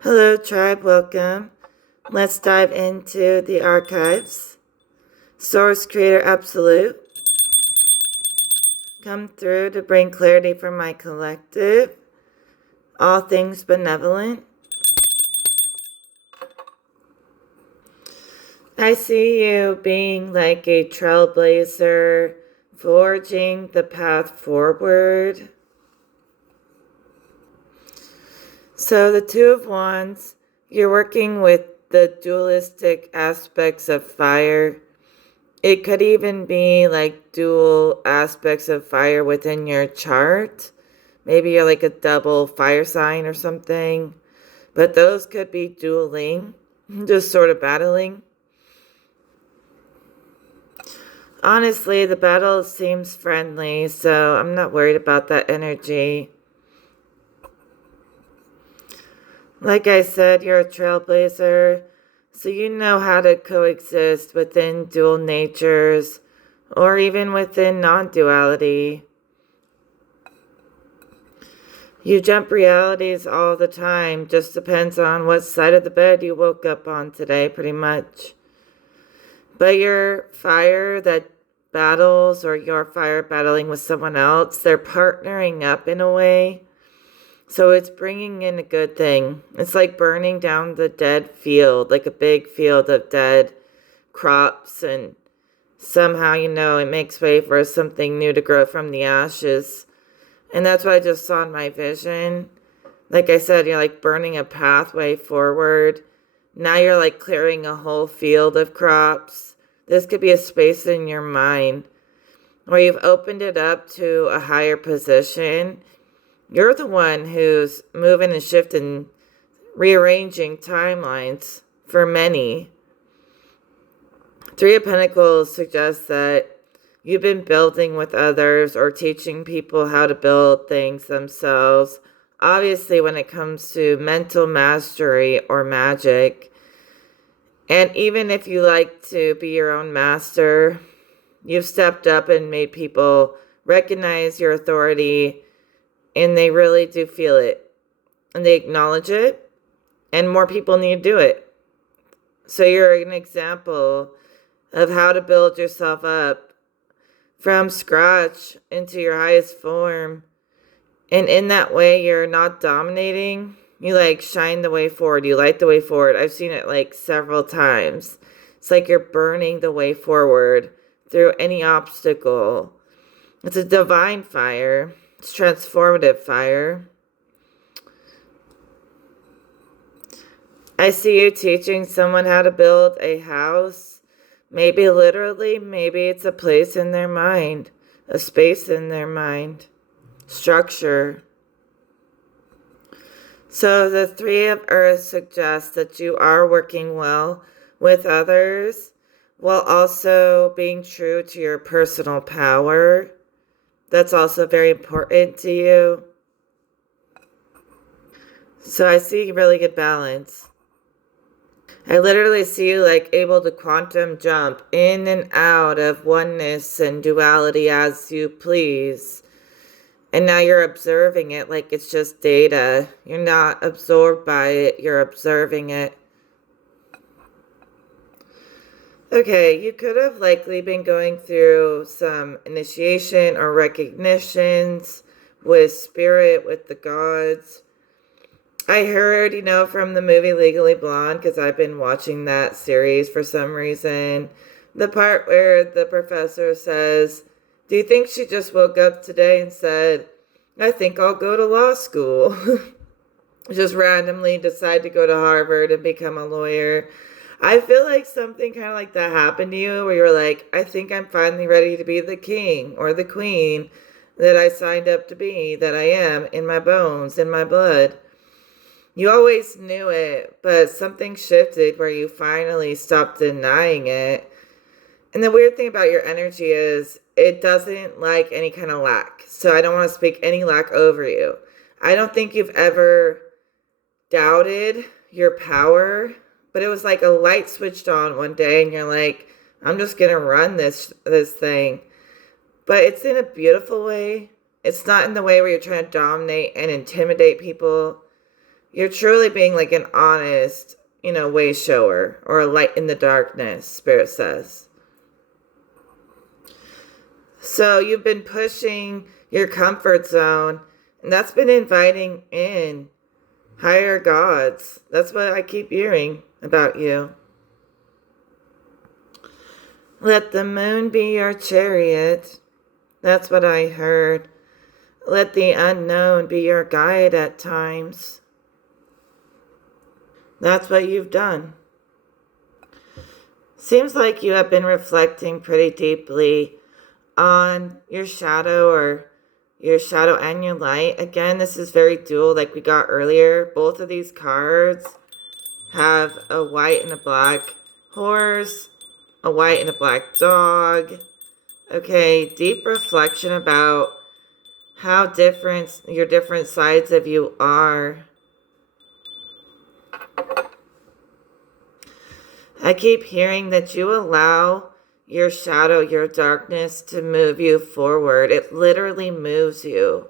Hello, tribe. Welcome. Let's dive into the archives. Source Creator Absolute. Come through to bring clarity for my collective. All things benevolent. I see you being like a trailblazer, forging the path forward. So the Two of Wands, you're working with the dualistic aspects of fire. It could even be like dual aspects of fire within your chart. Maybe you're like a double fire sign or something. But those could be dueling, just sort of battling. Honestly, the battle seems friendly, so I'm not worried about that energy. Like I said, you're a trailblazer, so you know how to coexist within dual natures or even within non-duality. You jump realities all the time, just depends on what side of the bed you woke up on today, pretty much. But your fire that battles, or your fire battling with someone else, they're partnering up in a way. So it's bringing in a good thing. It's like burning down the dead field, like a big field of dead crops, and somehow, it makes way for something new to grow from the ashes. And that's what I just saw in my vision. Like I said, you're like burning a pathway forward. Now you're like clearing a whole field of crops. This could be a space in your mind where you've opened it up to a higher position. You're the one who's moving and shifting, rearranging timelines for many. Three of Pentacles suggests that you've been building with others or teaching people how to build things themselves. Obviously, when it comes to mental mastery or magic. And even if you like to be your own master, you've stepped up and made people recognize your authority, and they really do feel it. And they acknowledge it, and more people need to do it. So you're an example of how to build yourself up from scratch into your highest form. And in that way, you're not dominating. You like shine the way forward. You light the way forward. I've seen it like several times. It's like you're burning the way forward through any obstacle. It's a divine fire. It's transformative fire. I see you teaching someone how to build a house. Maybe literally, maybe it's a place in their mind, a space in their mind, structure. So the Three of Earth suggests that you are working well with others while also being true to your personal power. That's also very important to you. So I see really good balance. I literally see you like able to quantum jump in and out of oneness and duality as you please. And now you're observing it like it's just data. You're not absorbed by it, you're observing it. Okay, you could have likely been going through some initiation or recognitions with spirit, with the gods. I heard, from the movie Legally Blonde, because I've been watching that series for some reason, the part where the professor says, "Do you think she just woke up today and said, I think I'll go to law school?" Just randomly decide to go to Harvard and become a lawyer. I feel like something kind of like that happened to you, where you're like, I think I'm finally ready to be the king or the queen that I signed up to be, that I am in my bones, in my blood. You always knew it, but something shifted where you finally stopped denying it. And the weird thing about your energy is it doesn't like any kind of lack. So I don't want to speak any lack over you. I don't think you've ever doubted your power, but it was like a light switched on one day and you're like, I'm just going to run this thing. But it's in a beautiful way. It's not in the way where you're trying to dominate and intimidate people. You're truly being like an honest, way shower or a light in the darkness, Spirit says. So you've been pushing your comfort zone, and that's been inviting in higher gods. That's what I keep hearing about you. Let the moon be your chariot. That's what I heard. Let the unknown be your guide at times. That's what you've done. Seems like you have been reflecting pretty deeply on your shadow or your shadow and your light. Again, this is very dual like we got earlier. Both of these cards have a white and a black horse, a white and a black dog. Okay, deep reflection about how different your different sides of you are. I keep hearing that you allow your shadow, your darkness to move you forward. It literally moves you.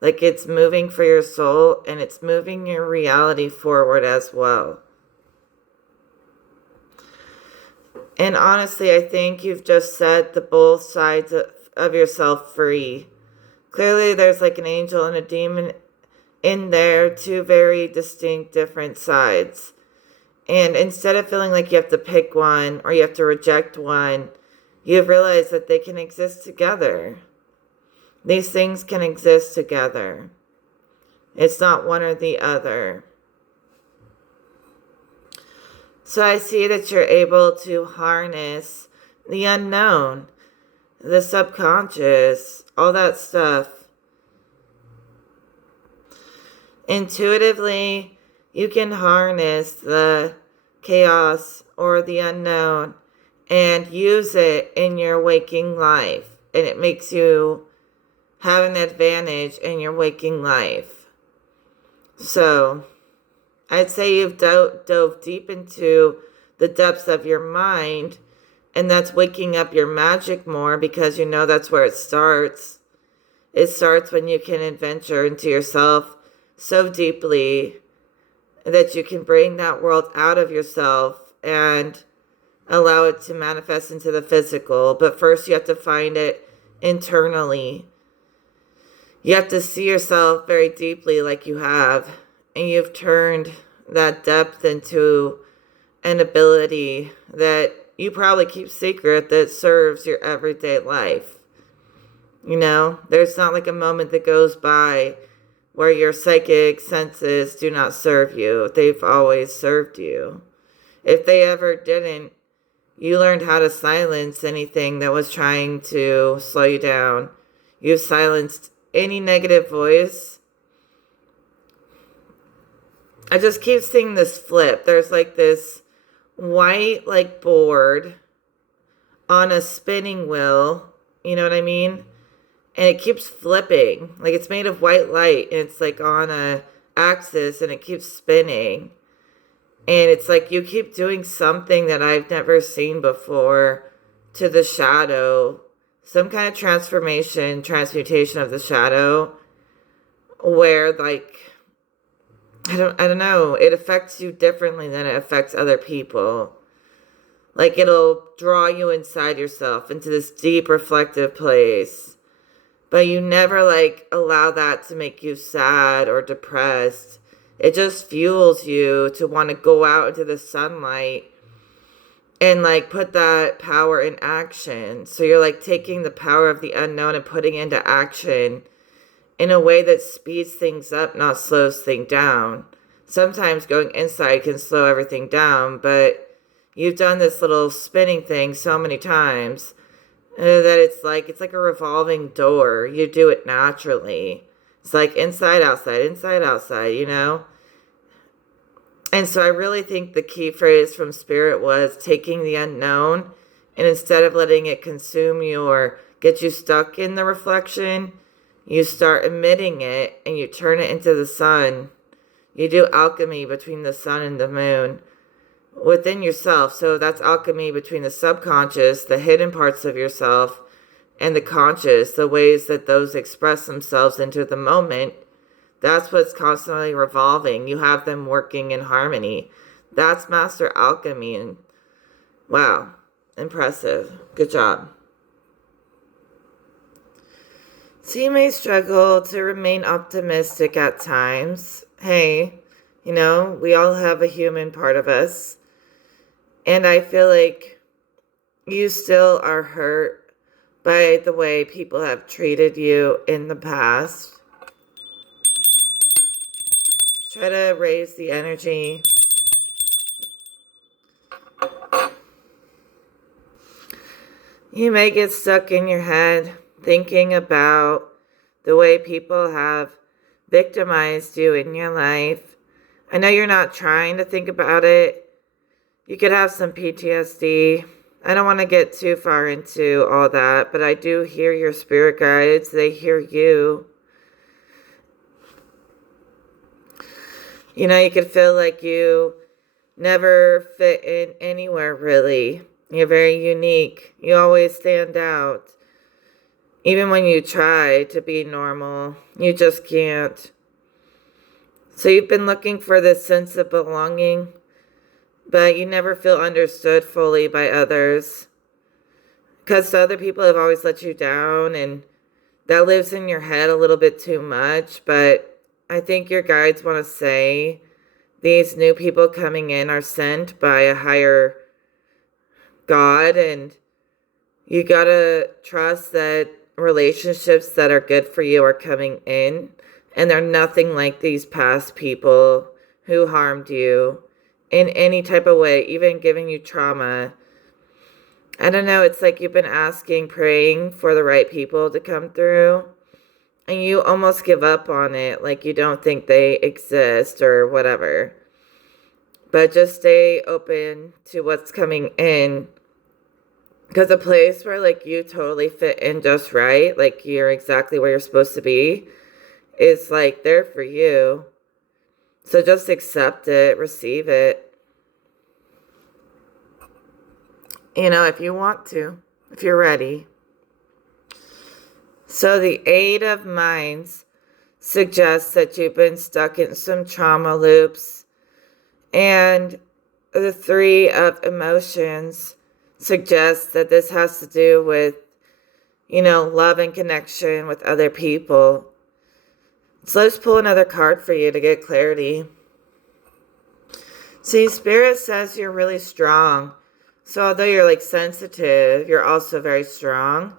Like it's moving for your soul and it's moving your reality forward as well. And honestly, I think you've just set the both sides of yourself free. Clearly, there's like an angel and a demon in there, two very distinct, different sides. And instead of feeling like you have to pick one or you have to reject one, you've realized that they can exist together. These things can exist together. It's not one or the other. So I see that you're able to harness the unknown, the subconscious, all that stuff. Intuitively, you can harness the chaos or the unknown and use it in your waking life. And it makes you have an advantage in your waking life. So I'd say you've dove deep into the depths of your mind, and that's waking up your magic more because you know that's where it starts. It starts when you can adventure into yourself so deeply that you can bring that world out of yourself and allow it to manifest into the physical. But first you have to find it internally. You have to see yourself very deeply like you have. And you've turned that depth into an ability that you probably keep secret that serves your everyday life. There's not like a moment that goes by where your psychic senses do not serve you. They've always served you. If they ever didn't, you learned how to silence anything that was trying to slow you down. You've silenced any negative voice. I just keep seeing this flip. There's like this white like board on a spinning wheel. You know what I mean? And it keeps flipping. Like it's made of white light and it's like on a axis and it keeps spinning. And it's like you keep doing something that I've never seen before to the shadow. Some kind of transmutation of the shadow where like I don't know. It affects you differently than it affects other people. Like it'll draw you inside yourself into this deep reflective place. But you never like allow that to make you sad or depressed. It just fuels you to want to go out into the sunlight and like put that power in action. So you're like taking the power of the unknown and putting it into action in a way that speeds things up, not slows things down. Sometimes going inside can slow everything down, but you've done this little spinning thing so many times that it's like a revolving door. You do it naturally. It's like inside, outside, And so I really think the key phrase from Spirit was taking the unknown, and instead of letting it consume you or get you stuck in the reflection, you start emitting it and you turn it into the sun. You do alchemy between the sun and the moon within yourself. So that's alchemy between the subconscious, the hidden parts of yourself, and the conscious, the ways that those express themselves into the moment That's what's constantly revolving. You have them working in harmony. That's master alchemy. And wow, impressive. Good job. So you may struggle to remain optimistic at times. Hey, we all have a human part of us. And I feel like you still are hurt by the way people have treated you in the past. Try to raise the energy. You may get stuck in your head thinking about the way people have victimized you in your life. I know you're not trying to think about it. You could have some PTSD. I don't want to get too far into all that, but I do hear your spirit guides. They hear you. You could feel like you never fit in anywhere, really. You're very unique. You always stand out. Even when you try to be normal, you just can't. So you've been looking for this sense of belonging, but you never feel understood fully by others. Because other people have always let you down, and that lives in your head a little bit too much. But I think your guides want to say these new people coming in are sent by a higher God, and you gotta trust that relationships that are good for you are coming in, and they're nothing like these past people who harmed you in any type of way, even giving you trauma. I don't know, it's like you've been asking, praying for the right people to come through, and you almost give up on it, like you don't think they exist or whatever. But just stay open to what's coming in. Because a place where, like, you totally fit in just right, like, you're exactly where you're supposed to be, is, like, there for you. So just accept it, receive it. If you want to, if you're ready. So the Eight of Minds suggests that you've been stuck in some trauma loops. And the Three of Emotions suggests that this has to do with, love and connection with other people. So let's pull another card for you to get clarity. See, Spirit says you're really strong. So although you're like sensitive, you're also very strong.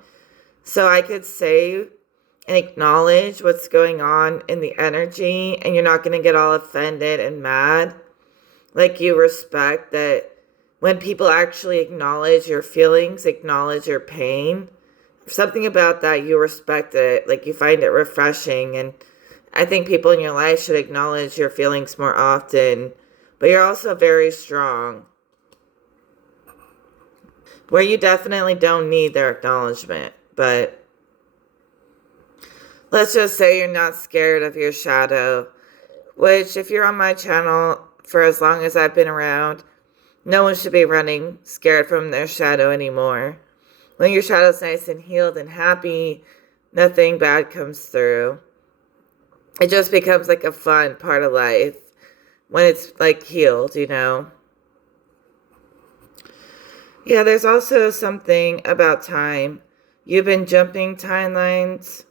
So I could say and acknowledge what's going on in the energy, and you're not going to get all offended and mad. Like you respect that when people actually acknowledge your feelings, acknowledge your pain, something about that, you respect it. Like you find it refreshing. And I think people in your life should acknowledge your feelings more often. But you're also very strong, where you definitely don't need their acknowledgement. But let's just say you're not scared of your shadow, which if you're on my channel for as long as I've been around, no one should be running scared from their shadow anymore. When your shadow's nice and healed and happy, nothing bad comes through. It just becomes like a fun part of life when it's like healed, Yeah, there's also something about time. You've been jumping timelines.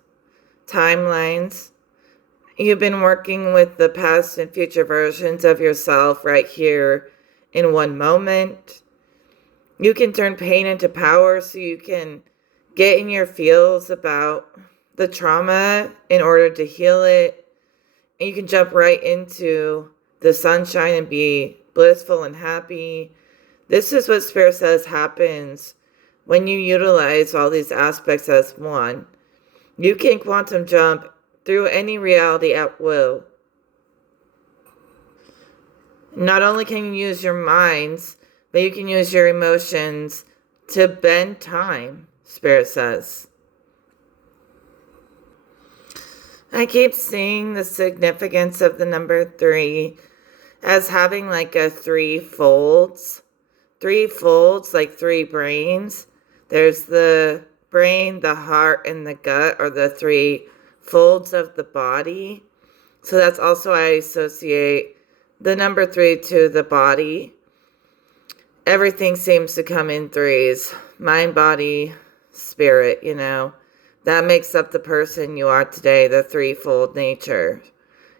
You've been working with the past and future versions of yourself right here in one moment. You can turn pain into power, so you can get in your feels about the trauma in order to heal it. And you can jump right into the sunshine and be blissful and happy. This is what Spirit says happens when you utilize all these aspects as one. You can quantum jump through any reality at will. Not only can you use your minds, but you can use your emotions to bend time, Spirit says. I keep seeing the significance of the number 3 as having like a 3 folds. 3 folds, like 3 brains. There's the brain, the heart, and the gut, or the 3 folds of the body. So that's also why I associate the number 3 to the body. Everything seems to come in threes: mind, body, spirit, That makes up the person you are today, the threefold nature.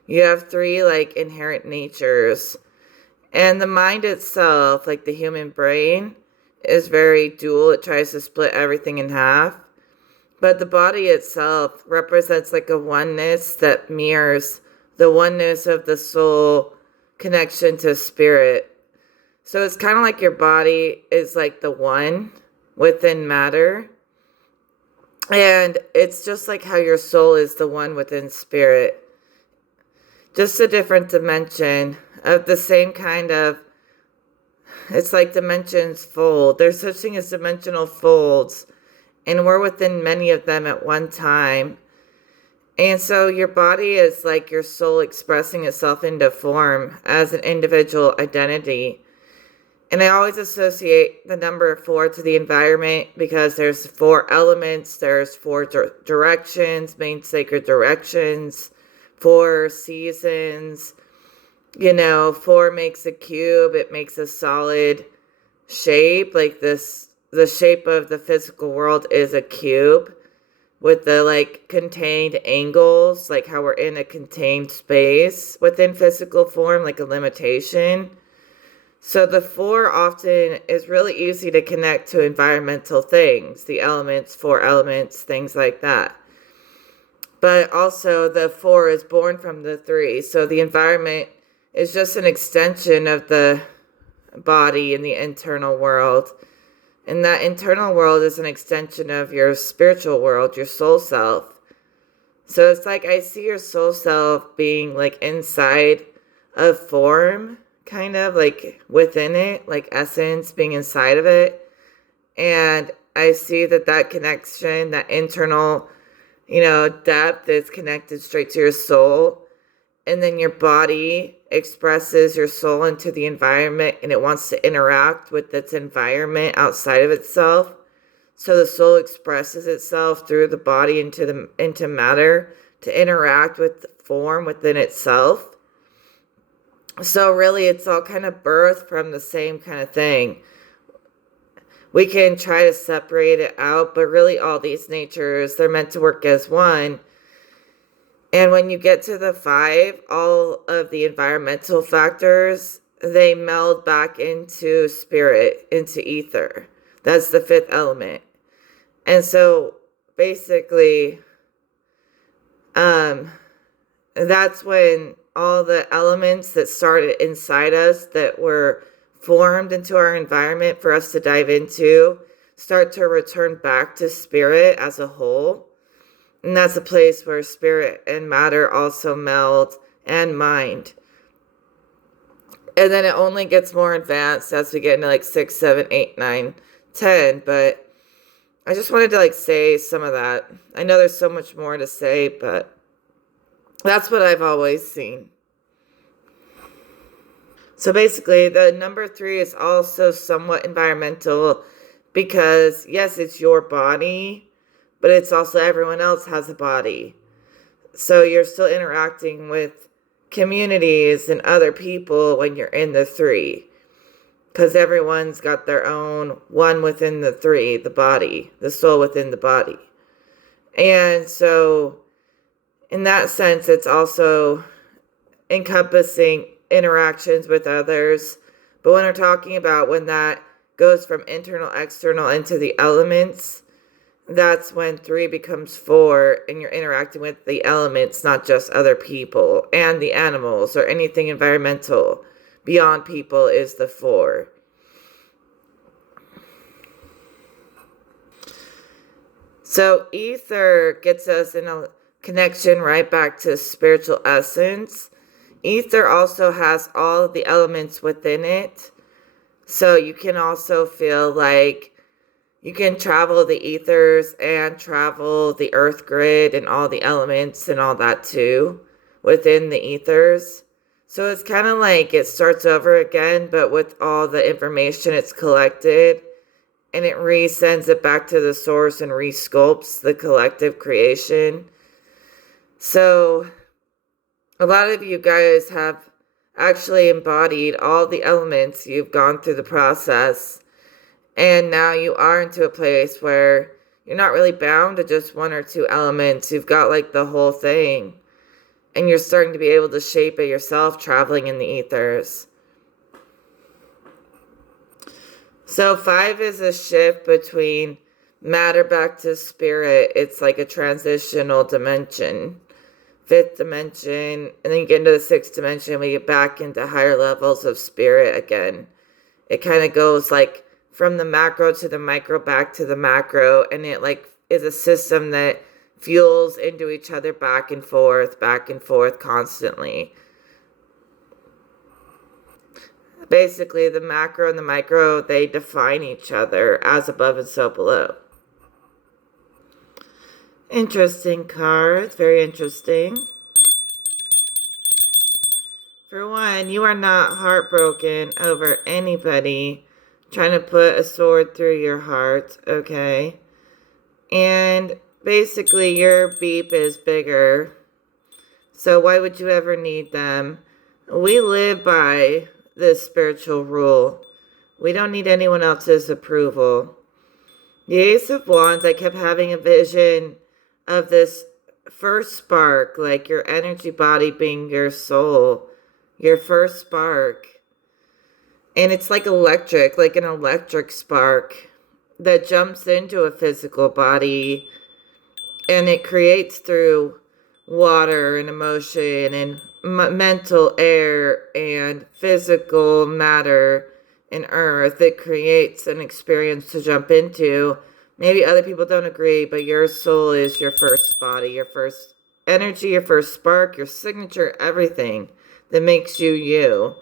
You have three like inherent natures. And the mind itself, like the human brain, is very dual. It tries to split everything in half. But the body itself represents like a oneness that mirrors the oneness of the soul connection to spirit. So it's kind of like your body is like the one within matter. And it's just like how your soul is the one within spirit. Just a different dimension of the same kind of, it's like dimensions fold. There's such thing as dimensional folds, and we're within many of them at one time. And so your body is like your soul expressing itself into form as an individual identity. And I always associate the number 4 to the environment because there's 4 elements, there's 4 directions, main sacred directions, 4 seasons. 4 makes a cube, it makes a solid shape. Like this, the shape of the physical world is a cube with the like contained angles, like how we're in a contained space within physical form, like a limitation. So the 4 often is really easy to connect to environmental things, the elements, 4 elements, things like that. But also the 4 is born from the 3. So the environment is just an extension of the body in the internal world. And that internal world is an extension of your spiritual world, your soul self. So it's like I see your soul self being like inside of form, kind of like within it, like essence being inside of it. And I see that connection, that internal, depth is connected straight to your soul. And then your body expresses your soul into the environment, and it wants to interact with its environment outside of itself. So the soul expresses itself through the body into matter to interact with the form within itself. So really, it's all kind of birthed from the same kind of thing. We can try to separate it out, but really all these natures, they're meant to work as one. And when you get to the 5, all of the environmental factors, they meld back into spirit, into ether. That's the 5th element. And so basically, that's when all the elements that started inside us that were formed into our environment for us to dive into start to return back to spirit as a whole. And that's a place where spirit and matter also meld, and mind. And then it only gets more advanced as we get into like 6, 7, 8, 9, 10. But I just wanted to like say some of that. I know there's so much more to say, but that's what I've always seen. So basically, the number 3 is also somewhat environmental because, yes, it's your body, but it's also everyone else has a body. So you're still interacting with communities and other people when you're in the 3. Because everyone's got their own one within the 3, the body, the soul within the body. And so in that sense, it's also encompassing interactions with others. But when we're talking about when that goes from internal, external into the elements, that's when 3 becomes 4 and you're interacting with the elements, not just other people and the animals or anything environmental. Beyond people is the 4. So ether gets us in a connection right back to spiritual essence. Ether also has all of the elements within it. So you can also feel like you can travel the ethers and travel the earth grid and all the elements and all that too within the ethers. So it's kind of like it starts over again, but with all the information it's collected, and it resends it back to the source and resculpts the collective creation. So A lot of you guys have actually embodied all the elements. You've gone through the process, and now you are into a place where you're not really bound to just one or two elements. You've got like the whole thing, and you're starting to be able to shape it yourself, traveling in the ethers. So 5 is a shift between matter back to spirit. It's like a transitional dimension. 5th dimension, and then you get into the 6th dimension, we get back into higher levels of spirit again. It kind of goes like from the macro to the micro back to the macro, and it like is a system that fuels into each other back and forth constantly. Basically, the macro and the micro, they define each other as above and so below. Interesting cards, very interesting. For one, you are not heartbroken over anybody trying to put a sword through your heart, okay? And basically, your beep is bigger. So why would you ever need them? We live by this spiritual rule. We don't need anyone else's approval. The Ace of Wands, I kept having a vision of this first spark, like your energy body being your soul, your first spark. And it's like electric, like an electric spark that jumps into a physical body, and it creates through water and emotion and mental air and physical matter and earth. It creates an experience to jump into. Maybe other people don't agree, but your soul is your first body, your first energy, your first spark, your signature, everything that makes you you.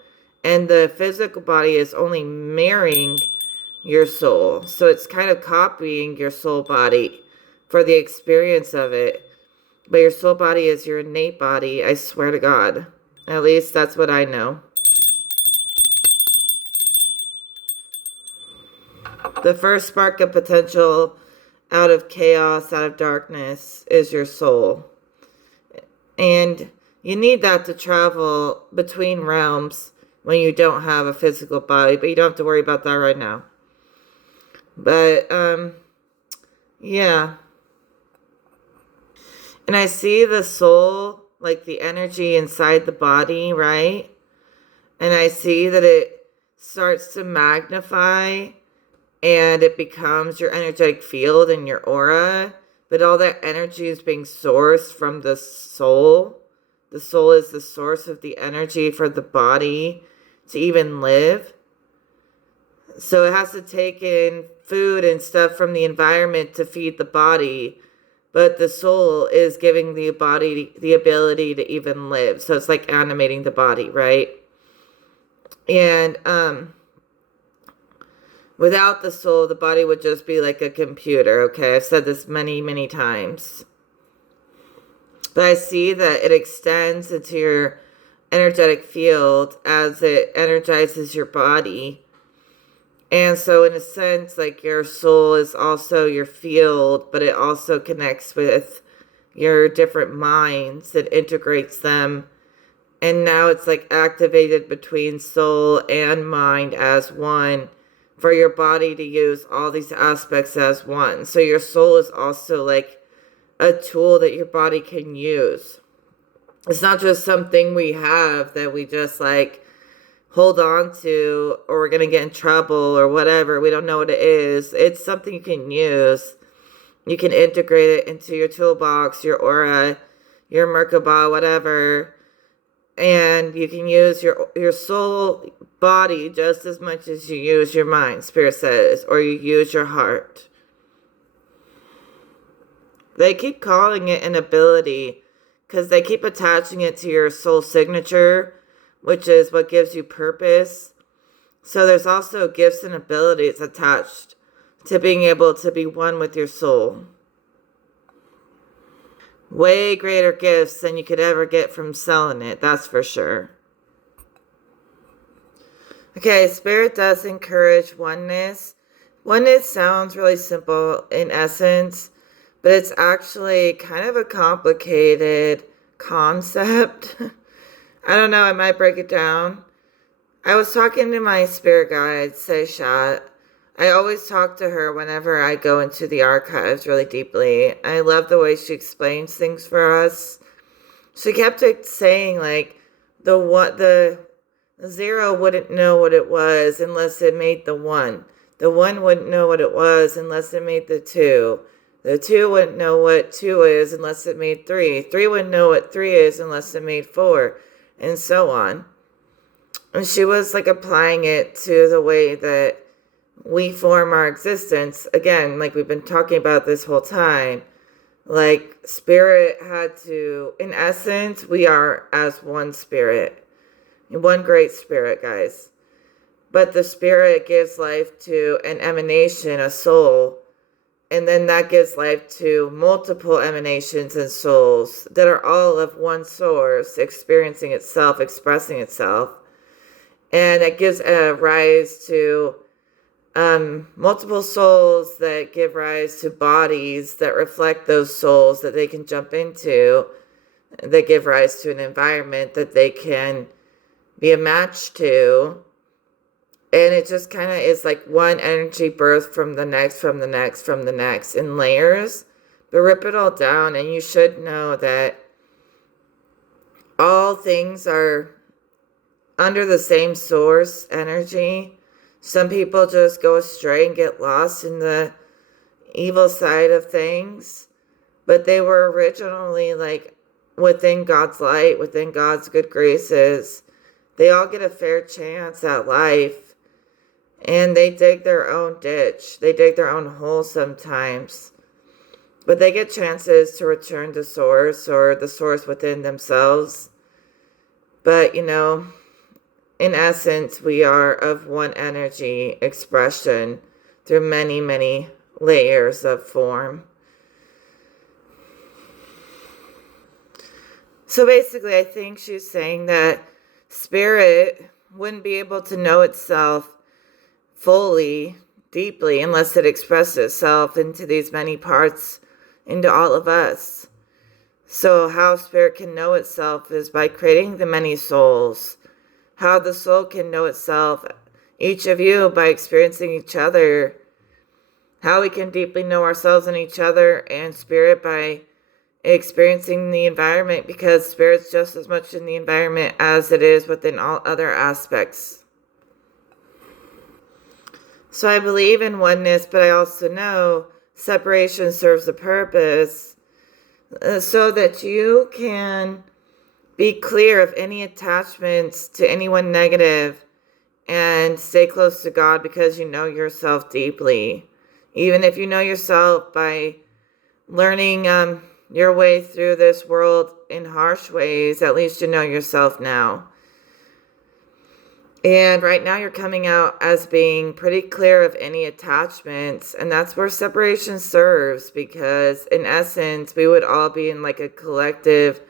And the physical body is only mirroring your soul. So it's kind of copying your soul body for the experience of it. But your soul body is your innate body, I swear to God. At least that's what I know. The first spark of potential out of chaos, out of darkness, is your soul. And you need that to travel between realms when you don't have a physical body. But you don't have to worry about that right now. But, yeah. And I see the soul, like the energy inside the body, right? And I see that it starts to magnify, and it becomes your energetic field and your aura. But all that energy is being sourced from the soul. The soul is the source of the energy for the body to even live. So it has to take in food and stuff from the environment to feed the body. But the soul is giving the body the ability to even live. So it's like animating the body, right? And without the soul, the body would just be like a computer, okay? I've said this many, many times. But I see that it extends into your energetic field as it energizes your body. And so in a sense, like your soul is also your field, but it also connects with your different minds. It integrates them. And now it's like activated between soul and mind as one for your body to use all these aspects as one. So your soul is also like a tool that your body can use. It's not just something we have that we just like hold on to, or we're going to get in trouble or whatever. We don't know what it is. It's something you can use. You can integrate it into your toolbox, your aura, your Merkaba, whatever. And you can use your soul body just as much as you use your mind, Spirit says, or you use your heart. They keep calling it an ability because they keep attaching it to your soul signature, which is what gives you purpose. So there's also gifts and abilities attached to being able to be one with your soul. Way greater gifts than you could ever get from selling it, that's for sure. Okay, Spirit does encourage oneness. Oneness sounds really simple in essence, but it's actually kind of a complicated concept. I don't know, I might break it down. I was talking to my spirit guide, Seisha. I always talk to her whenever I go into the archives really deeply. I love the way she explains things for us. She kept saying like the zero wouldn't know what it was unless it made the one. The one wouldn't know what it was unless it made the two. The two wouldn't know what two is unless it made three. Three wouldn't know what three is unless it made four, and so on. And she was like applying it to the way that we form our existence. Again, like we've been talking about this whole time. Like spirit had to, in essence, we are as one spirit. One great spirit, guys. But the spirit gives life to an emanation, a soul. And then that gives life to multiple emanations and souls that are all of one source, experiencing itself, expressing itself. And it gives a rise to multiple souls that give rise to bodies that reflect those souls that they can jump into, that give rise to an environment that they can be a match to. And it just kind of is like one energy birth from the next, from the next, from the next in layers. But rip it all down, and you should know that all things are under the same source energy. Some people just go astray and get lost in the evil side of things. But they were originally like within God's light, within God's good graces. They all get a fair chance at life. And they dig their own ditch. They dig their own hole sometimes. But they get chances to return to source or the source within themselves. But, you know, in essence, we are of one energy expression through many, many layers of form. So basically, I think she's saying that spirit wouldn't be able to know itself fully, deeply, unless it expressed itself into these many parts, into all of us. So how spirit can know itself is by creating the many souls. How the soul can know itself, each of you, by experiencing each other. How we can deeply know ourselves and each other, and spirit by experiencing the environment, because spirit's just as much in the environment as it is within all other aspects. So I believe in oneness, but I also know separation serves a purpose so that you can be clear of any attachments to anyone negative and stay close to God because you know yourself deeply. Even if you know yourself by learning your way through this world in harsh ways, at least you know yourself now. And right now you're coming out as being pretty clear of any attachments. And that's where separation serves, because in essence, we would all be in like a collective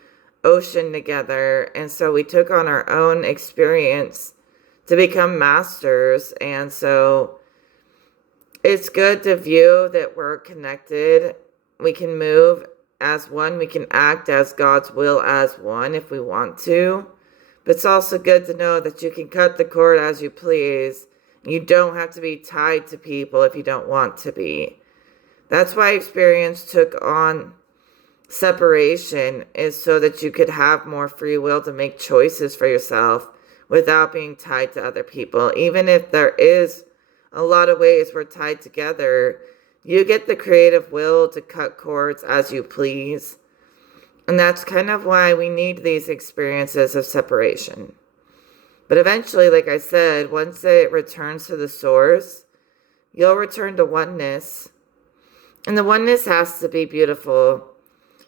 ocean together. And so we took on our own experience to become masters. And so it's good to view that we're connected. We can move as one. We can act as God's will as one if we want to. But it's also good to know that you can cut the cord as you please. You don't have to be tied to people if you don't want to be. That's why experience took on separation, is so that you could have more free will to make choices for yourself without being tied to other people. Even if there is a lot of ways we're tied together, you get the creative will to cut cords as you please. And that's kind of why we need these experiences of separation. But eventually, like I said, once it returns to the source, you'll return to oneness. And the oneness has to be beautiful.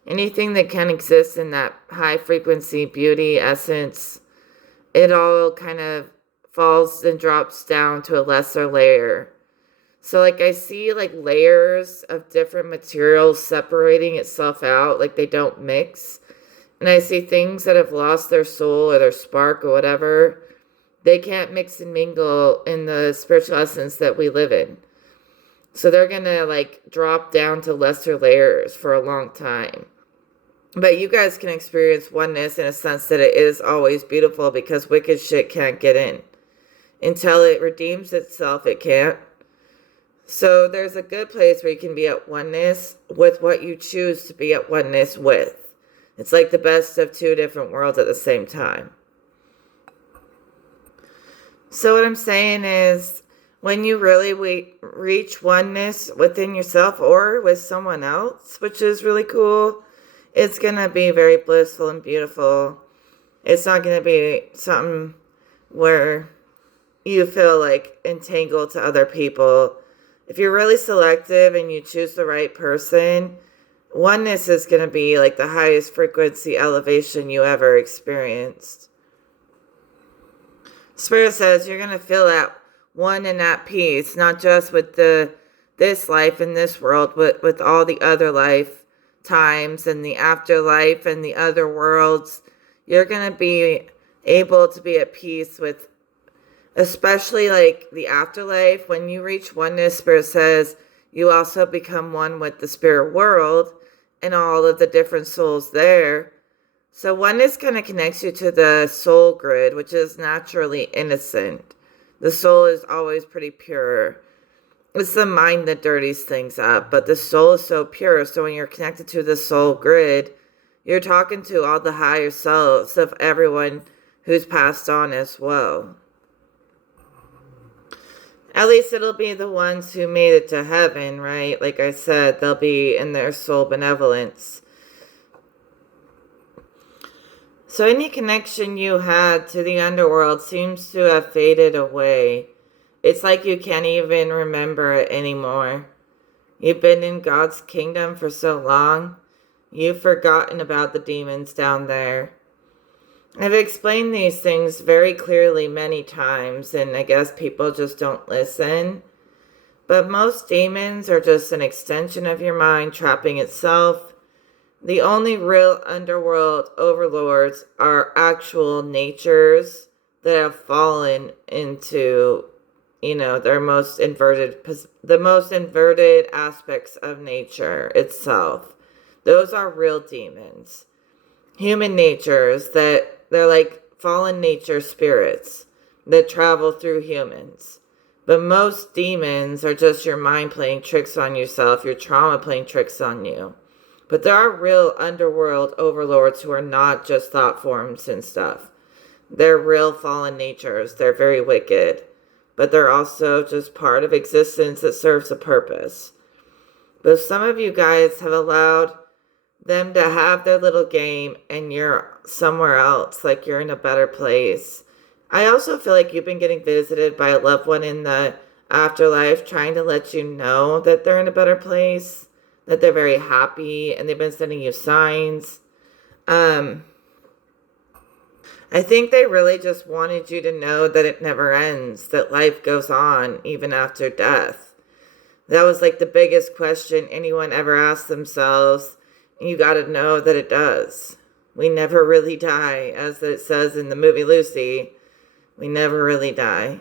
Anything that can exist in that high frequency, beauty, essence, it all kind of falls and drops down to a lesser layer. So like I see like layers of different materials separating itself out, like they don't mix. And I see things that have lost their soul or their spark or whatever. They can't mix and mingle in the spiritual essence that we live in. So they're going to like drop down to lesser layers for a long time. But you guys can experience oneness in a sense that it is always beautiful because wicked shit can't get in. Until it redeems itself, it can't. So there's a good place where you can be at oneness with what you choose to be at oneness with. It's like the best of two different worlds at the same time. So what I'm saying is, when you really reach oneness within yourself or with someone else, which is really cool, it's going to be very blissful and beautiful. It's not going to be something where you feel like entangled to other people. If you're really selective and you choose the right person, oneness is going to be like the highest frequency elevation you ever experienced. Spirit says you're going to feel at one and at peace, not just with this life in this world, but with all the other lifetimes and the afterlife and the other worlds. You're going to be able to be at peace with, especially like the afterlife. When you reach oneness, Spirit says you also become one with the spirit world and all of the different souls there. So oneness kind of connects you to the soul grid, which is naturally innocent. The soul is always pretty pure. It's the mind that dirties things up, but the soul is so pure. So when you're connected to the soul grid, you're talking to all the higher selves of everyone who's passed on as well. At least it'll be the ones who made it to heaven, right? Like I said, they'll be in their soul benevolence. So any connection you had to the underworld seems to have faded away. It's like you can't even remember it anymore. You've been in God's kingdom for so long, you've forgotten about the demons down there. I've explained these things very clearly many times, and I guess people just don't listen. But most demons are just an extension of your mind trapping itself. The only real underworld overlords are actual natures that have fallen into, the most inverted aspects of nature itself. Those are real demons. Human natures they're like fallen nature spirits that travel through humans. But most demons are just your mind playing tricks on yourself, your trauma playing tricks on you. But there are real underworld overlords who are not just thought forms and stuff. They're real fallen natures. They're very wicked. But they're also just part of existence that serves a purpose. But some of you guys have allowed them to have their little game and you're somewhere else, like you're in a better place. I also feel like you've been getting visited by a loved one in the afterlife trying to let you know that they're in a better place, that they're very happy, and they've been sending you signs. I think they really just wanted you to know that it never ends, that life goes on even after death. That was like the biggest question anyone ever asked themselves. You got to know that it does. We never really die, as it says in the movie Lucy. We never really die.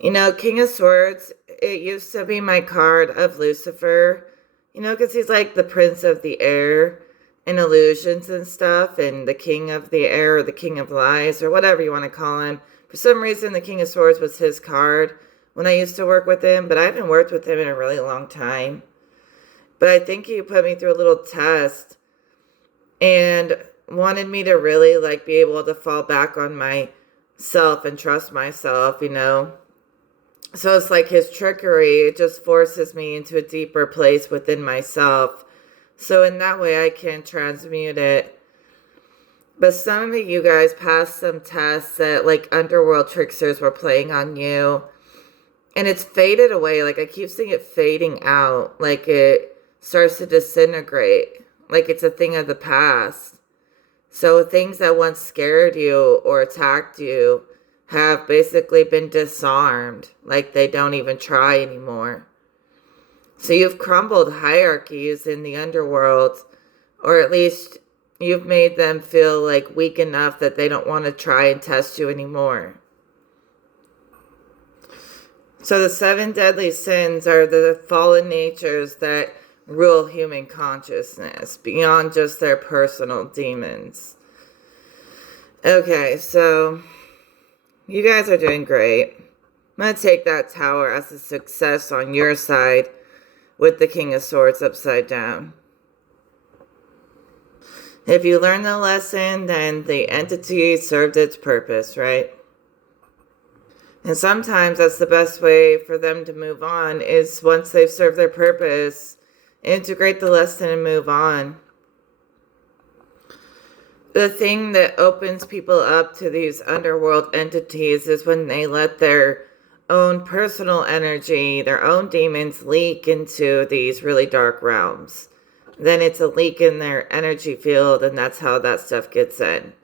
King of Swords, it used to be my card of Lucifer, because he's like the prince of the air and illusions and stuff, and the king of the air, or the king of lies, or whatever you want to call him. For some reason, the King of Swords was his card when I used to work with him, but I haven't worked with him in a really long time. But I think he put me through a little test and wanted me to really be able to fall back on myself and trust myself, So it's like his trickery, it just forces me into a deeper place within myself. So in that way I can transmute it. But some of you guys passed some tests that underworld tricksters were playing on you. And it's faded away. I keep seeing it fading out. It starts to disintegrate. It's a thing of the past. So things that once scared you or attacked you have basically been disarmed. They don't even try anymore. So you've crumbled hierarchies in the underworld, or at least you've made them feel weak enough that they don't want to try and test you anymore. So the 7 deadly sins are the fallen natures that rule human consciousness beyond just their personal demons. Okay, so you guys are doing great. I'm going to take that tower as a success on your side with the King of Swords upside down. If you learn the lesson, then the entity served its purpose, right? And sometimes that's the best way for them to move on, is once they've served their purpose, integrate the lesson and move on. The thing that opens people up to these underworld entities is when they let their own personal energy, their own demons leak into these really dark realms. Then it's a leak in their energy field, and that's how that stuff gets in.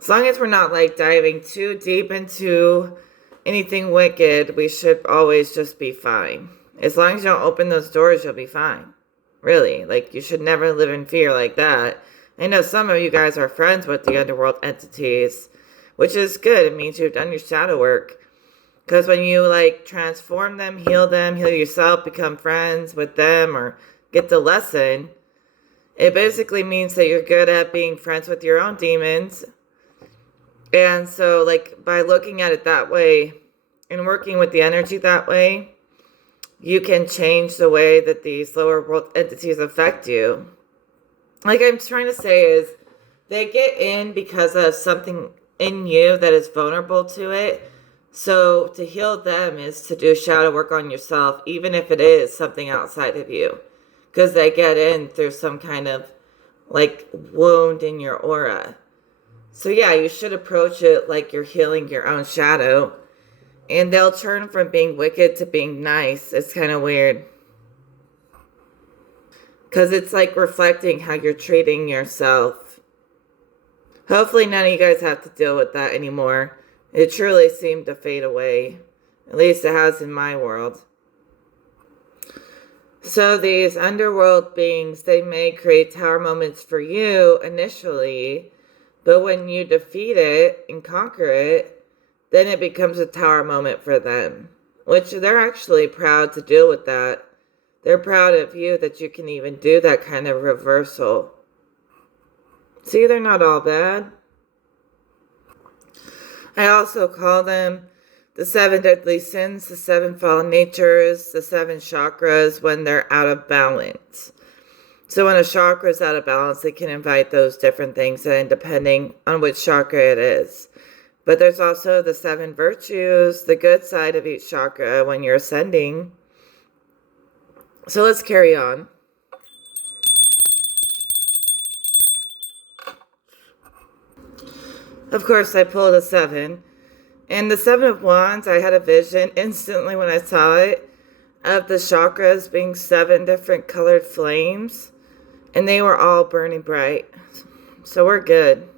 As long as we're not like diving too deep into anything wicked, we should always just be fine. As long as you don't open those doors, you'll be fine. Really, like, you should never live in fear like that. I know some of you guys are friends with the underworld entities, which is good. It means you've done your shadow work. Because when you, like, transform them, heal yourself, become friends with them, or get the lesson, it basically means that you're good at being friends with your own demons. And so, like, by looking at it that way and working with the energy that way, you can change the way that these lower world entities affect you. Like I'm trying to say is, they get in because of something in you that is vulnerable to it. So to heal them is to do shadow work on yourself, even if it is something outside of you. Because they get in through some kind of, like, wound in your aura. So yeah, you should approach it like you're healing your own shadow. And they'll turn from being wicked to being nice. It's kind of weird. Because it's like reflecting how you're treating yourself. Hopefully none of you guys have to deal with that anymore. It truly seemed to fade away. At least it has in my world. So these underworld beings, they may create tower moments for you initially. But when you defeat it and conquer it, then it becomes a tower moment for them. Which they're actually proud to deal with that. They're proud of you that you can even do that kind of reversal. See, they're not all bad. I also call them the 7 deadly sins, the 7 fallen natures, the 7 chakras when they're out of balance. So when a chakra is out of balance, it can invite those different things in depending on which chakra it is. But there's also the 7 virtues, the good side of each chakra when you're ascending. So let's carry on. Of course, I pulled a 7. And the 7 of Wands, I had a vision instantly when I saw it of the chakras being 7 different colored flames. And they were all burning bright. So we're good.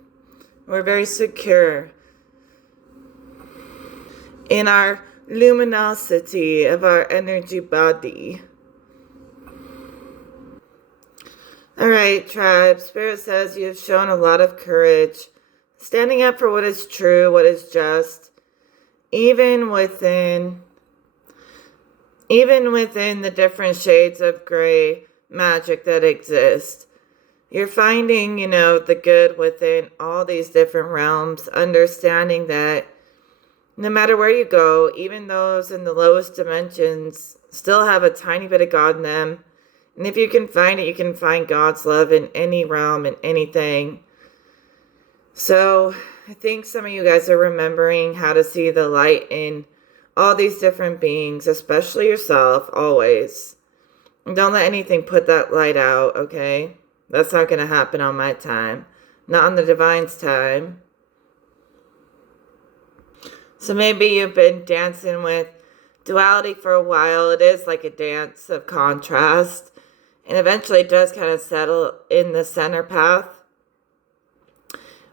We're very secure in our luminosity of our energy body. Alright, tribe. Spirit says you've shown a lot of courage, standing up for what is true, what is just, even within the different shades of gray magic that exist. You're finding, the good within all these different realms, understanding that no matter where you go, even those in the lowest dimensions still have a tiny bit of God in them. And if you can find it, you can find God's love in any realm and anything. So I think some of you guys are remembering how to see the light in all these different beings, especially yourself, always. And don't let anything put that light out, okay? That's not going to happen on my time. Not on the Divine's time. So maybe you've been dancing with duality for a while. It is like a dance of contrast. And eventually it does kind of settle in the center path,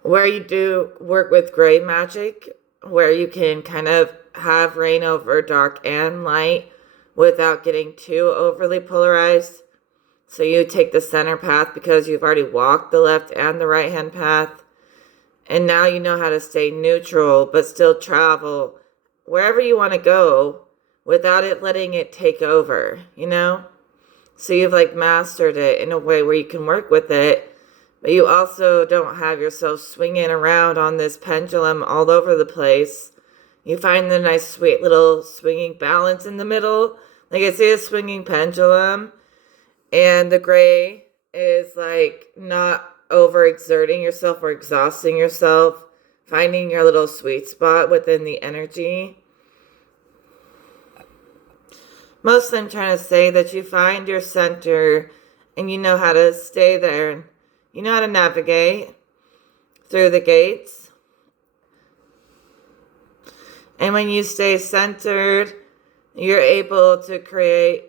where you do work with gray magic, where you can kind of have reign over dark and light without getting too overly polarized. So you take the center path because you've already walked the left and the right hand path. And now you know how to stay neutral, but still travel wherever you want to go without it letting it take over, So you've like mastered it in a way where you can work with it, but you also don't have yourself swinging around on this pendulum all over the place. You find the nice, sweet little swinging balance in the middle. Like I see a swinging pendulum, and the gray is like not overexerting yourself or exhausting yourself, finding your little sweet spot within the energy. Mostly I'm trying to say that you find your center and you know how to stay there, and you know how to navigate through the gates. And when you stay centered, you're able to create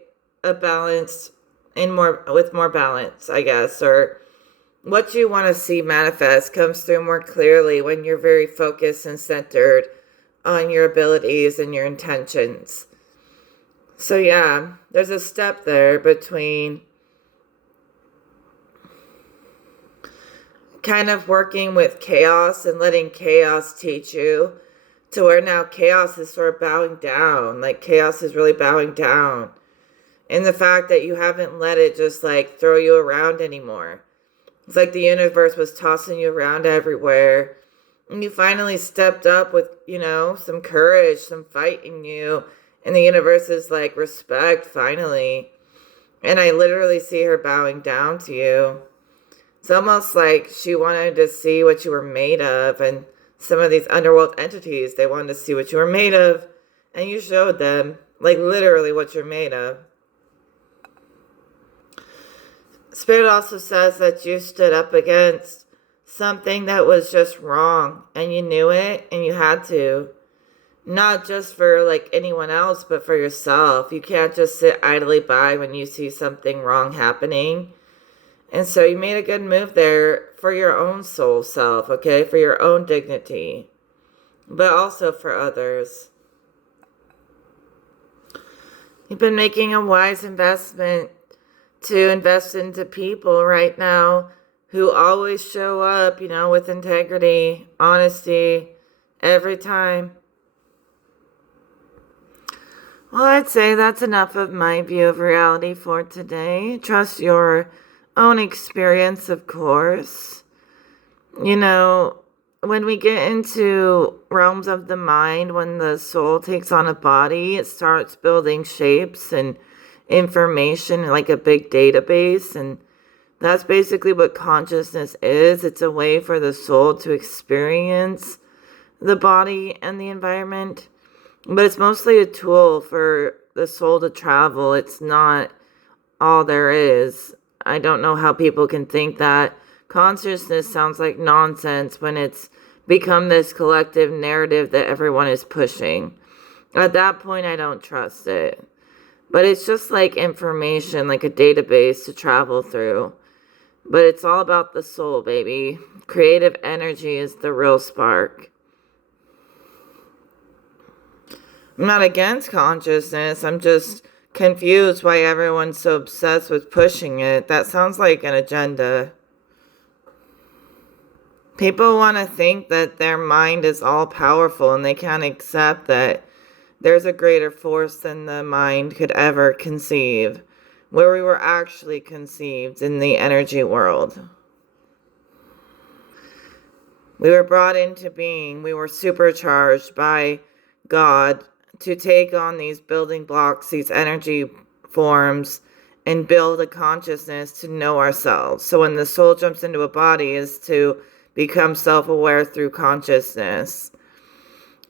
a balance with more balance, I guess, or what you want to see manifest comes through more clearly when you're very focused and centered on your abilities and your intentions. So yeah, there's a step there between kind of working with chaos and letting chaos teach you, to where now chaos is sort of bowing down. Like chaos is really bowing down. And the fact that you haven't let it just like throw you around anymore. It's like the universe was tossing you around everywhere. And you finally stepped up with, some courage, some fight in you. And the universe is like, respect, finally. And I literally see her bowing down to you. It's almost like she wanted to see what you were made of. And some of these underworld entities, they wanted to see what you were made of. And you showed them, like literally what you're made of. Spirit also says that you stood up against something that was just wrong. And you knew it and you had to. Not just for like anyone else, but for yourself. You can't just sit idly by when you see something wrong happening. And so you made a good move there for your own soul self, okay? For your own dignity, but also for others. You've been making a wise investment to invest into people right now who always show up, with integrity, honesty, every time. Well, I'd say that's enough of my view of reality for today. Trust your own experience, of course. When we get into realms of the mind, when the soul takes on a body, it starts building shapes and information like a big database. And that's basically what consciousness is. It's a way for the soul to experience the body and the environment. But it's mostly a tool for the soul to travel. It's not all there is. I don't know how people can think that consciousness sounds like nonsense when it's become this collective narrative that everyone is pushing. At that point, I don't trust it. But it's just like information, like a database to travel through. But it's all about the soul, baby. Creative energy is the real spark. I'm not against consciousness. I'm just confused why everyone's so obsessed with pushing it. That sounds like an agenda. People want to think that their mind is all powerful and they can't accept that there's a greater force than the mind could ever conceive, where we were actually conceived in the energy world. We were brought into being. We were supercharged by God to take on these building blocks, these energy forms, and build a consciousness to know ourselves. So when the soul jumps into a body is to become self-aware through consciousness.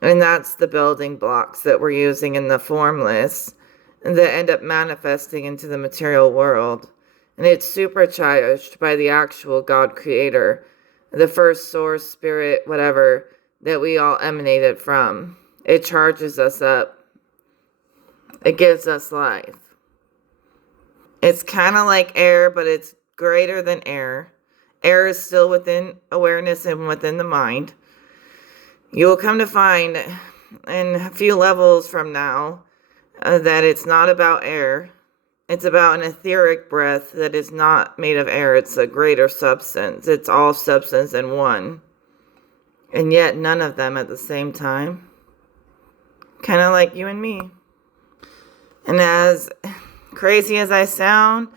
And that's the building blocks that we're using in the formless that end up manifesting into the material world. And it's supercharged by the actual God creator, the first source, spirit, whatever, that we all emanated from. It charges us up. It gives us life. It's kind of like air, but it's greater than air. Air is still within awareness and within the mind. You will come to find in a few levels from now that it's not about air. It's about an etheric breath that is not made of air. It's a greater substance. It's all substance in one. And yet none of them at the same time. Kind of like you and me. And as crazy as I sound,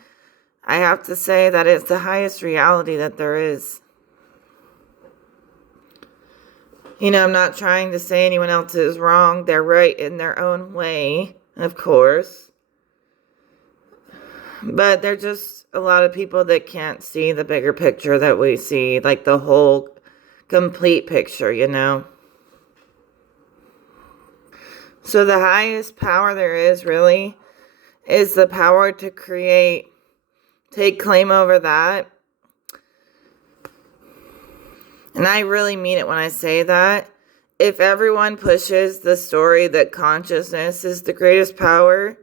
I have to say that it's the highest reality that there is. I'm not trying to say anyone else is wrong. They're right in their own way, of course. But there's just a lot of people that can't see the bigger picture that we see, like the whole complete picture, So the highest power there is really is the power to create, take claim over that. And I really mean it when I say that. If everyone pushes the story that consciousness is the greatest power,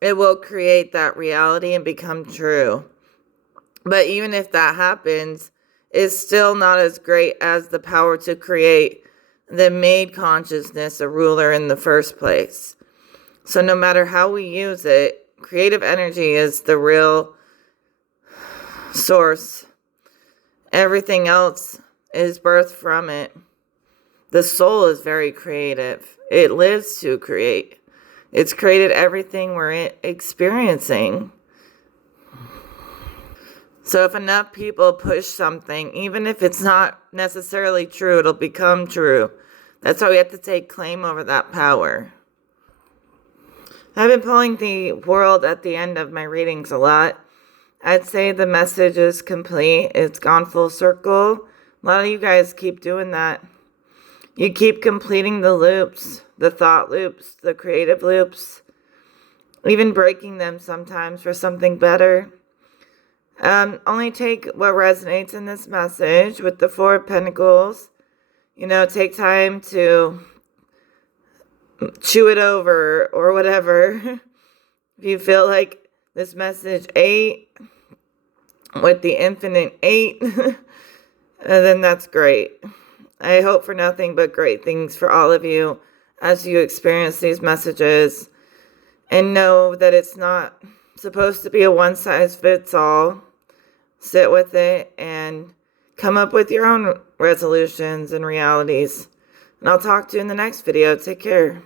it will create that reality and become true. But even if that happens, it's still not as great as the power to create that made consciousness a ruler in the first place. So no matter how we use it, creative energy is the real source. Everything else is birthed from it. The soul is very creative. It lives to create. It's created everything we're experiencing. So if enough people push something, even if it's not necessarily true, it'll become true. That's why we have to take claim over that power. I've been pulling the world at the end of my readings a lot. I'd say the message is complete. It's gone full circle. A lot of you guys keep doing that. You keep completing the loops, the thought loops, the creative loops, even breaking them sometimes for something better. Only take what resonates in this message with the Four of Pentacles. Take time to chew it over or whatever. If you feel like this message 8 with the infinite 8, then that's great. I hope for nothing but great things for all of you as you experience these messages. And know that it's not supposed to be a one-size-fits-all. Sit with it and come up with your own resolutions and realities. And I'll talk to you in the next video. Take care.